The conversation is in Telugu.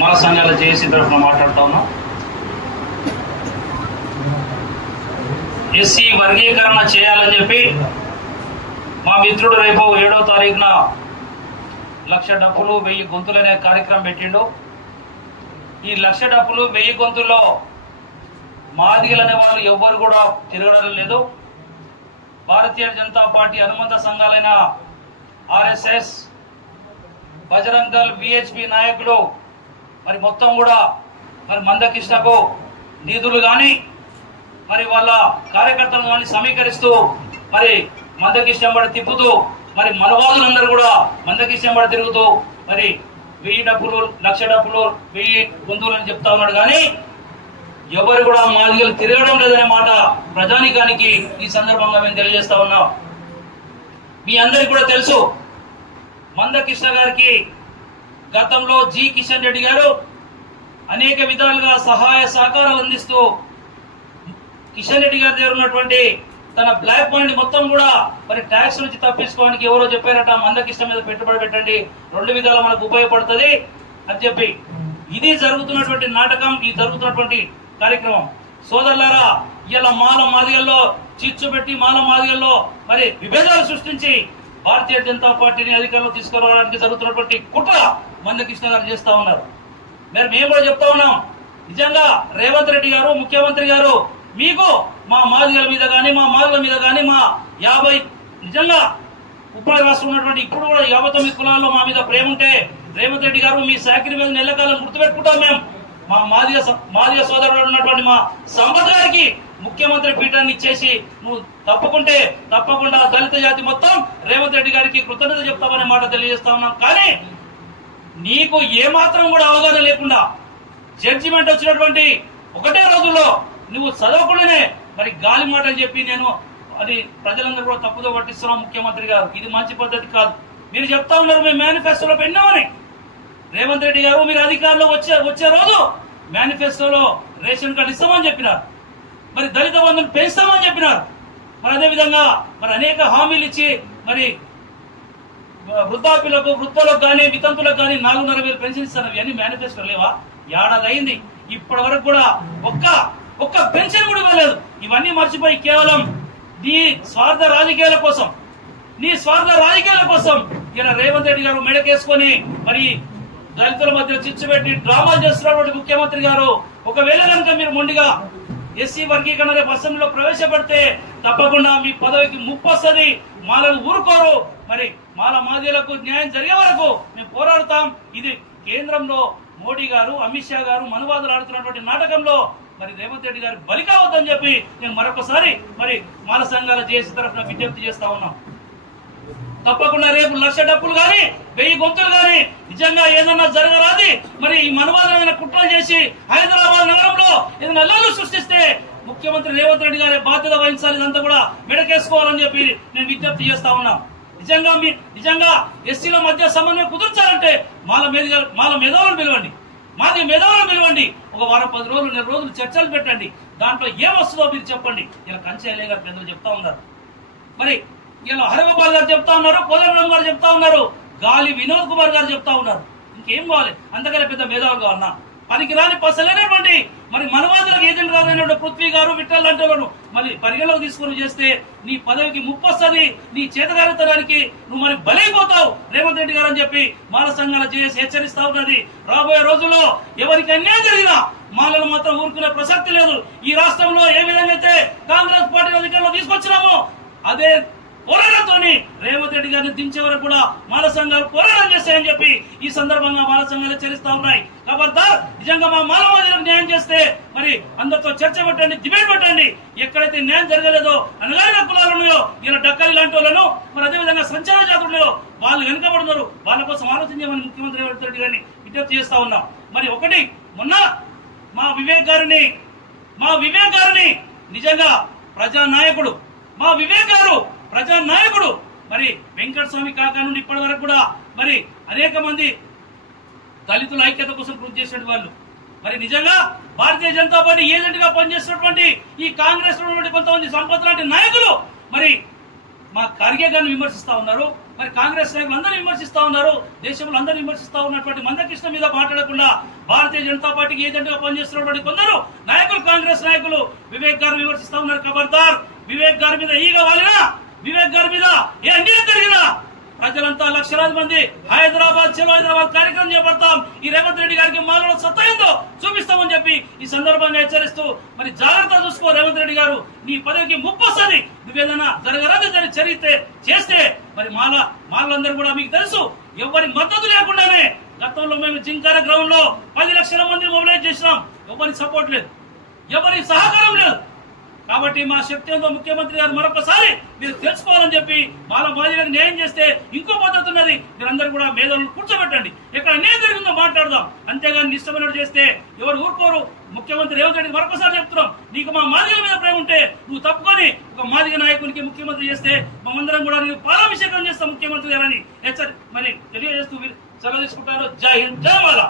మాల సంఘాల జేఏసీ తరఫున మాట్లాడుతూ ఉన్నాం. ఎస్సీ వర్గీకరణ చేయాలని చెప్పి మా మిత్రుడు రేపు 7వ తారీఖున 1,00,000 డప్పులు 1000 గొంతులు అనే కార్యక్రమం పెట్టిండు. ఈ 1,00,000 డప్పులు 1000 గొంతుల్లో మాదిగలు అనే వాళ్ళు ఎవ్వరు కూడా తిరగడం లేదు. భారతీయ జనతా పార్టీ అనుబంధ సంఘాలైన ఆర్ఎస్ఎస్, బజరంగ్ దళ్, విహెచ్పి నాయకులు మరి మొత్తం కూడా మరి మందకృష్ణకు నిధులు కానీ మరి వాళ్ళ కార్యకర్తలను కానీ సమీకరిస్తూ మరి మందకృష్ణ వెంబడి తిప్పుతూ మరి మనవాదులందరూ కూడా మందకృష్ణ వెంబడి తిరుగుతూ మరి 1000 డప్పులు 1,00,000 డప్పులు 1000 గొంతులు అని చెప్తా ఉన్నాడు. కానీ ఎవరు కూడా మాదిగలు తిరగడం లేదనే మాట ప్రజానికానికి ఈ సందర్భంగా మేము తెలియజేస్తా ఉన్నాం. మీ అందరికీ కూడా తెలుసు, మందకృష్ణ గారికి గతంలో జి కిషన్ రెడ్డి గారు అనేక విధాలుగా సహాయ సహకారాలు అందిస్తూ కిషన్ రెడ్డి గారి దగ్గర ఉన్నటువంటి తన బ్లాక్ మనీ మొత్తం కూడా మరి ట్యాక్స్ నుంచి తప్పించుకోవడానికి ఎవరో చెప్పారట, మందకృష్ణ మీద పెట్టుబడి పెట్టండి, 2 విధాలు మనకు ఉపయోగపడుతుంది అని చెప్పి. ఇది జరుగుతున్నటువంటి నాటకం, ఇది జరుగుతున్నటువంటి కార్యక్రమం. సోదరులారా, ఇలా మాదిగల్లో చిచ్చు పెట్టి మాదిగల్లో మరి విభేదాలు సృష్టించి భారతీయ జనతా పార్టీని అధికారంలో తీసుకురావడానికి జరుగుతున్నటువంటి కుట్ర మందకృష్ణ గారు చేస్తా ఉన్నారు. మరి మేము కూడా చెప్తా ఉన్నాం, నిజంగా రేవంత్ రెడ్డి గారు ముఖ్యమంత్రి గారు మీకు మా మాదిగల మీద కానీ మా మాదిగల మీద కానీ మా 50 నిజంగా ఉపాధి రాష్ట్రం ఉన్నటువంటి ఇప్పుడు కూడా 59 కులాల్లో మా మీద ప్రేమ ఉంటే రేవంత్ రెడ్డి గారు మీ సాకిరి మీద నెలకాలం గుర్తుపెట్టుకుంటాం. మేము మా మాదిగ సోదరుడు ఉన్నటువంటి మా సంపద గారికి ముఖ్యమంత్రి పీఠాన్ని ఇచ్చేసి నువ్వు తప్పకుండా దళిత జాతి మొత్తం రేవంత్ రెడ్డి గారికి కృతజ్ఞత చెప్తామనే మాట తెలియజేస్తా ఉన్నాం. కానీ నీకు ఏమాత్రం కూడా అవగాహన లేకుండా జడ్జిమెంట్ వచ్చినటువంటి ఒకటే రోజుల్లో నువ్వు చదవకుండానే మరి గాలి మాటలు చెప్పి నేను అది ప్రజలందరూ కూడా తప్పుదో పట్టిస్తున్నాం. ముఖ్యమంత్రి గారు, ఇది మంచి పద్ధతి కాదు. మీరు చెప్తా ఉన్నారు మేము మేనిఫెస్టోలో పెట్టినామని. రేవంత్ రెడ్డి గారు మీరు అధికారంలో వచ్చే రోజు మేనిఫెస్టోలో రేషన్ కార్డు ఇస్తామని చెప్పినారు, మరి దళిత బంధువులు పెంచుతామని చెప్పినారు. మరి అదేవిధంగా మరి అనేక హామీలు ఇచ్చి మరి వృద్ధాప్యులకు వృద్ధులకు కానీ వితంతులకు కానీ 4,500,000 పెన్షన్ ఇస్తాను. ఇవన్నీ మేనిఫెస్టో లేవా? ఏడాది అయింది, ఇప్పటి వరకు కూడా ఒక్క పెన్షన్ కూడా ఇవ్వలేదు. ఇవన్నీ మర్చిపోయి కేవలం నీ స్వార్థ రాజకీయాల కోసం ఇలా రేవంత్ రెడ్డి గారు మెడకేసుకొని మరి దళితుల మధ్య చిచ్చు పెట్టి డ్రామాలు చేస్తున్నటువంటి ముఖ్యమంత్రి గారు, ఒకవేళ కనుక మీరు మొండిగా ఎస్సీ వర్గీకరణ రేపు అసెంబ్లీలో ప్రవేశపెడితే తప్పకుండా మీ పదవికి ముప్పు వస్తుంది. మాలను ఊరుకోరు. మరి మాదిగలకు న్యాయం జరిగే వరకు మేము పోరాడుతాం. ఇది కేంద్రంలో మోడీ గారు, అమిత్ షా గారు మనువాదులు ఆడుతున్నటువంటి నాటకంలో మరి రేవంత్ రెడ్డి గారు బలి కావద్దని చెప్పి నేను మరొకసారి మరి మాల సంఘాల జేఏసీ తరఫున విజ్ఞప్తి చేస్తా ఉన్నాం. తప్పకుండా రేపు 1,00,000 డప్పులు కానీ 1000 గొంతులు కానీ నిజంగా ఏదన్నా జరగరాది మరి ఈ మనవాదమైన కుట్రలు చేసి హైదరాబాద్ నగరంలో ఏదైనా అల్లర్లు సృష్టిస్తే ముఖ్యమంత్రి రేవంత్ రెడ్డి గారి బాధ్యత వహించాలి. ఇదంతా కూడా మెడకేసుకోవాలని చెప్పి నేను విజ్ఞప్తి చేస్తా ఉన్నా. నిజంగా ఎస్సీల మధ్య సమన్వయం కుదుర్చాలంటే మాల మేధావులను పిలవండి, మాది మేధావులను పిలవండి. ఒక వారం 10 రోజులు 2 రోజులు చర్చలు పెట్టండి. దాంట్లో ఏమొస్తుందో మీరు చెప్పండి. ఇలా కంచెలే గారు పెద్దలు చెప్తా ఉన్నారు, మరి ఇలా హరిగోపాల్ గారు చెప్తా ఉన్నారు, కోదండరామ్ గారు చెప్తా ఉన్నారు, గాలి వినోద్ కుమార్ గారు చెప్తా ఉన్నారు. ఇంకేం కావాలి? అంతకన్నా పెద్ద మేధావులు కావాలన్నా? పనికిరాని పసలేనటువంటి మరి మనవాదులకు ఏజెంట్ గారు పృథ్వీ గారు విఠల్ లాంటి వాళ్ళు మరి పరిగణలోకి తీసుకుని చేస్తే నీ పదవికి ముప్పు వస్తుంది. నీ చేతగారితనానికి నువ్వు మరి బలైపోతావు రేవంత్ రెడ్డి గారు అని చెప్పి మాల సంఘాల జేఏసీ హెచ్చరిస్తా ఉన్నది. రాబోయే రోజుల్లో ఎవరికి అన్యాయం జరిగినా మాలను మాత్రం ఊరుకునే ప్రసక్తి లేదు. ఈ రాష్ట్రంలో ఏ విధంగా అయితే కాంగ్రెస్ పార్టీ అధికారంలో తీసుకొచ్చినామో అదే పోరాటంతో రేవంత్ రెడ్డి గారిని దించే వరకు కూడా మాల సంఘాలు పోరాటం చేస్తాయని చెప్పి ఈ సందర్భంగా మాల సంఘాలు హెచ్చరిస్తా ఉన్నాయి. కాబట్టి నిజంగా మా మాలవాదులకు న్యాయం చేస్తే మరి అందరితో చర్చ పెట్టండి, డిబేట్ పెట్టండి. ఎక్కడైతే న్యాయం జరగలేదో అనగానే కులాలు ఉన్నాయో ఇలా డక్కలి లాంటి వాళ్ళను మరి అదేవిధంగా సంచార జాతులు ఉన్నాయో వాళ్ళు వెనుకబడున్నారు. వాళ్ళ కోసం ఆలోచించమని ముఖ్యమంత్రి రేవంత్ రెడ్డి గారిని విజ్ఞప్తి చేస్తా ఉన్నాం. మరి ఒకటి మొన్న మా వివేక్ గారిని నిజంగా ప్రజానాయకుడు మరి వెంకటస్వామి కాకా నుండి ఇప్పటి వరకు కూడా మరి అనేక మంది దళితుల ఐక్యత కోసం కృషి చేసిన వాళ్ళు మరి నిజంగా భారతీయ జనతా పార్టీ ఏజెంట్ గా పనిచేస్తున్నటువంటి ఈ కాంగ్రెస్ కొంతమంది సంపత్ లాంటి నాయకులు మరి మా ఖర్గే గారిని విమర్శిస్తా ఉన్నారు. మరి కాంగ్రెస్ నాయకులు అందరూ విమర్శిస్తా ఉన్నారు. దేశంలో అందరూ విమర్శిస్తా ఉన్నటువంటి మందకృష్ణ మీద మాట్లాడకుండా భారతీయ జనతా పార్టీకి ఏజెంట్ గా పనిచేస్తున్నటువంటి కొందరు నాయకులు, కాంగ్రెస్ నాయకులు వివేక్ గారు విమర్శిస్తా ఉన్నారు. ఖబర్దార్, వివేక్ గారి మీద ఈగ వాలినా, వివేక్ గారి మీద ఏ అన్యాయం జరిగినా ప్రజలంతా లక్షలాది మంది హైదరాబాద్ చలో హైదరాబాద్ కార్యక్రమం చేపడతాం. ఈ రేవంత్ రెడ్డి గారికి మాలో సత్తా ఏందో చూపిస్తామని చెప్పి ఈ సందర్భంగా హెచ్చరిస్తూ మరి జాగ్రత్త చూసుకో రేవంత్ రెడ్డి గారు, నీ పదవికి ముప్పు వస్తుంది. నువ్వేదైనా జరగరాదు జరిగితే చేస్తే మరి మాలందరూ కూడా మీకు తెలుసు, ఎవరి మద్దతు లేకుండానే గతంలో మేము జింకార గ్రౌండ్ లో 10 లక్షల మంది మొబిలైజ్ చేసినాం. ఎవరి సపోర్ట్ లేదు, ఎవరి సహకారం లేదు. కాబట్టి మా శక్తి ఏందో ముఖ్యమంత్రి గారు మరొకసారి మీరు తెలుసుకోవాలని చెప్పి మాదిరికి న్యాయం చేస్తే ఇంకో పద్ధతి ఉన్నది. మీరందరూ కూడా మేధావులను కూర్చోబెట్టండి, ఎక్కడ అన్యాయం జరిగిందో మాట్లాడదాం. అంతేగాని ఇష్టమైనట్టు చేస్తే ఎవరు ఊరుకోరు. ముఖ్యమంత్రి రేవంత్ రెడ్డి మరొకసారి చెప్తున్నాం, నీకు మా మాదిగల మీద ప్రేమ ఉంటే నువ్వు తప్పుకొని ఒక మాదిగ నాయకునికి ముఖ్యమంత్రి చేస్తే మేమందరం కూడా నేను పాలాభిషేకం చేస్తాం ముఖ్యమంత్రి గారని మరి తెలియజేస్తూ సెలవు తీసుకుంటారు. జై హింద్, జై మాలా.